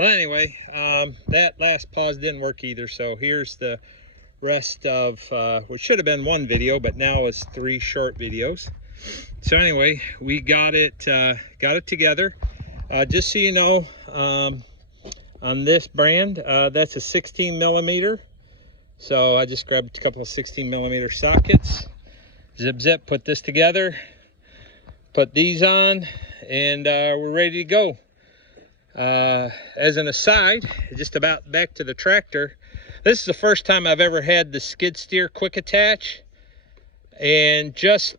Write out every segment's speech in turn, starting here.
Well, anyway, that last pause didn't work either. So here's the rest of what should have been one video, but now it's 3 short videos. So anyway, we got it together. Just so you know, on this brand, that's a 16 millimeter. So I just grabbed a couple of 16 millimeter sockets, zip, put this together, put these on, and we're ready to go. As an aside, just about back to the tractor, this is the first time I've ever had the skid steer quick attach, and just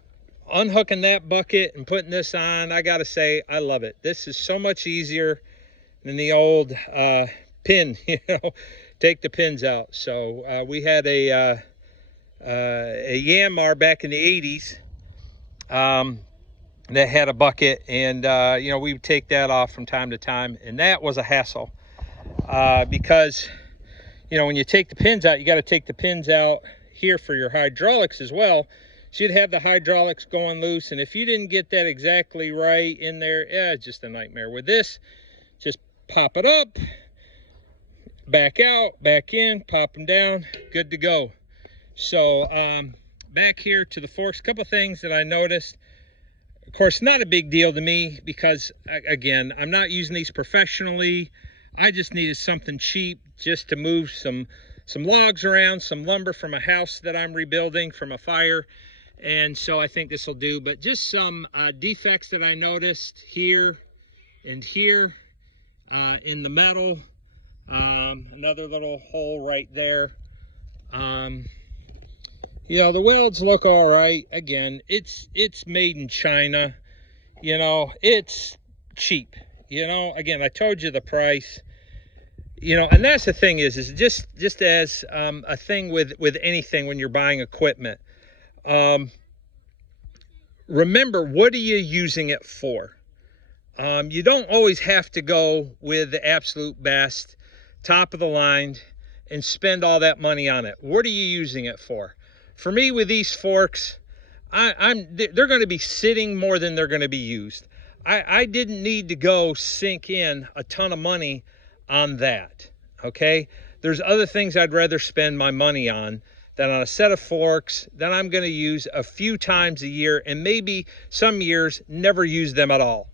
unhooking that bucket and putting this on, I gotta say, I love it. This is so much easier than the old pin, take the pins out. So we had a Yanmar back in the 80s that had a bucket, and we would take that off from time to time, and that was a hassle because when you take the pins out, you got to take the pins out here for your hydraulics as well. So you'd have the hydraulics going loose, and if you didn't get that exactly right in there, it's just a nightmare. With this, just pop it up, back out, back in, pop them down, good to go. So back here to the forks, a couple things that I noticed. Of course, not a big deal to me because, again, I'm not using these professionally. I just needed something cheap just to move some logs around, some lumber from a house that I'm rebuilding from a fire. And so I think this will do. But just some defects that I noticed here and here in the metal. Another little hole right there. The welds look all right. Again, it's made in China. It's cheap. Again, I told you the price. And that's the thing is just as a thing with anything when you're buying equipment. Remember, what are you using it for? You don't always have to go with the absolute best, top of the line, and spend all that money on it. What are you using it for? For me, with these forks, they're going to be sitting more than they're going to be used. I didn't need to go sink in a ton of money on that, okay? There's other things I'd rather spend my money on than on a set of forks that I'm going to use a few times a year, and maybe some years never use them at all.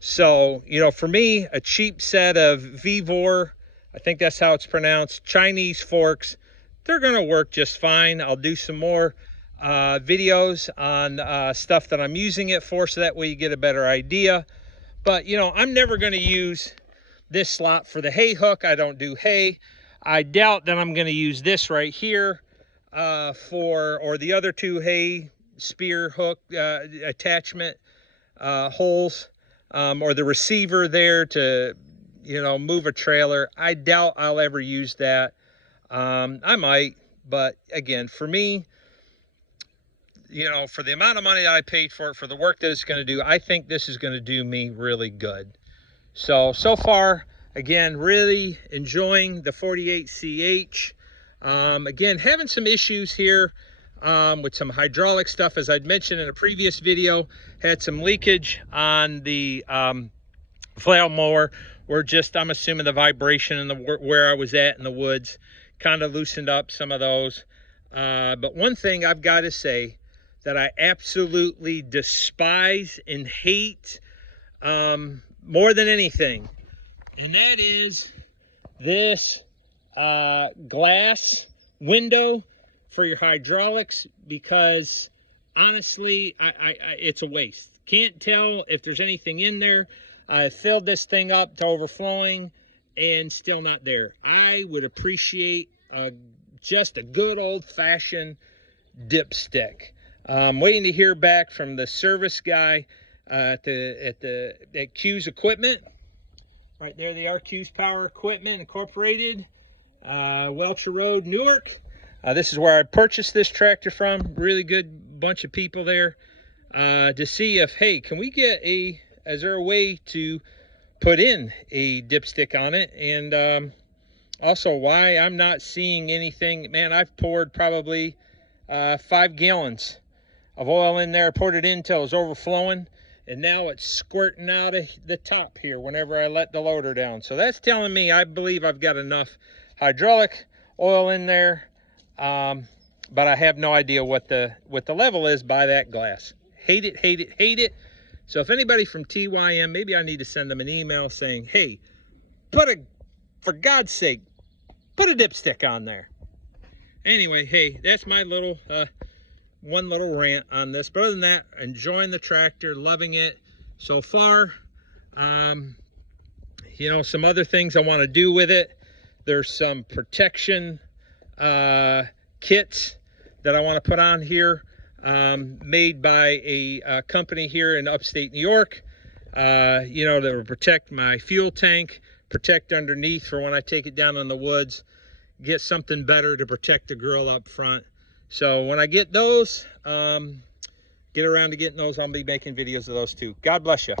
So, for me, a cheap set of Vevor, I think that's how it's pronounced, Chinese forks, they're going to work just fine. I'll do some more videos on stuff that I'm using it for, so that way you get a better idea. But, I'm never going to use this slot for the hay hook. I don't do hay. I doubt that I'm going to use this right here or the other 2 hay spear hook attachment holes, or the receiver there to, move a trailer. I doubt I'll ever use that. I might, but again, for me, for the amount of money that I paid for it, for the work that it's going to do, I think this is going to do me really good. So far, again, really enjoying the 48CH. Again, having some issues here with some hydraulic stuff, as I'd mentioned in a previous video. Had some leakage on the flail mower, where I'm assuming the vibration and where I was at in the woods kind of loosened up some of those. But one thing I've got to say that I absolutely despise and hate more than anything, and that is this glass window for your hydraulics, because honestly, it's a waste. Can't tell if there's anything in there. I filled this thing up to overflowing and still not there. I would appreciate just a good old-fashioned dipstick. I'm waiting to hear back from the service guy at Q's Equipment. Right there they are, Q's Power Equipment Incorporated, Welcher Road, Newark. This is where I purchased this tractor from. Really good bunch of people there to see if, hey, can we get is there a way to put in a dipstick on it? And also why I'm not seeing anything. Man, I've poured probably 5 gallons of oil in there, poured it in until it was overflowing, and now it's squirting out of the top here whenever I let the loader down. So that's telling me I believe I've got enough hydraulic oil in there, but I have no idea what the level is by that glass. Hate it, hate it, hate it. So if anybody from TYM, maybe I need to send them an email saying, hey, for God's sake, put a dipstick on there. Anyway, hey, that's my little one little rant on this. But other than that, enjoying the tractor, loving it so far. You know, some other things I want to do with it. There's some protection kits that I want to put on here, made by a company here in upstate New York. You know, that will protect my fuel tank, protect underneath for when I take it down in the woods, get something better to protect the grill up front. So when I get those, get around to getting those, I'll be making videos of those too. God bless you.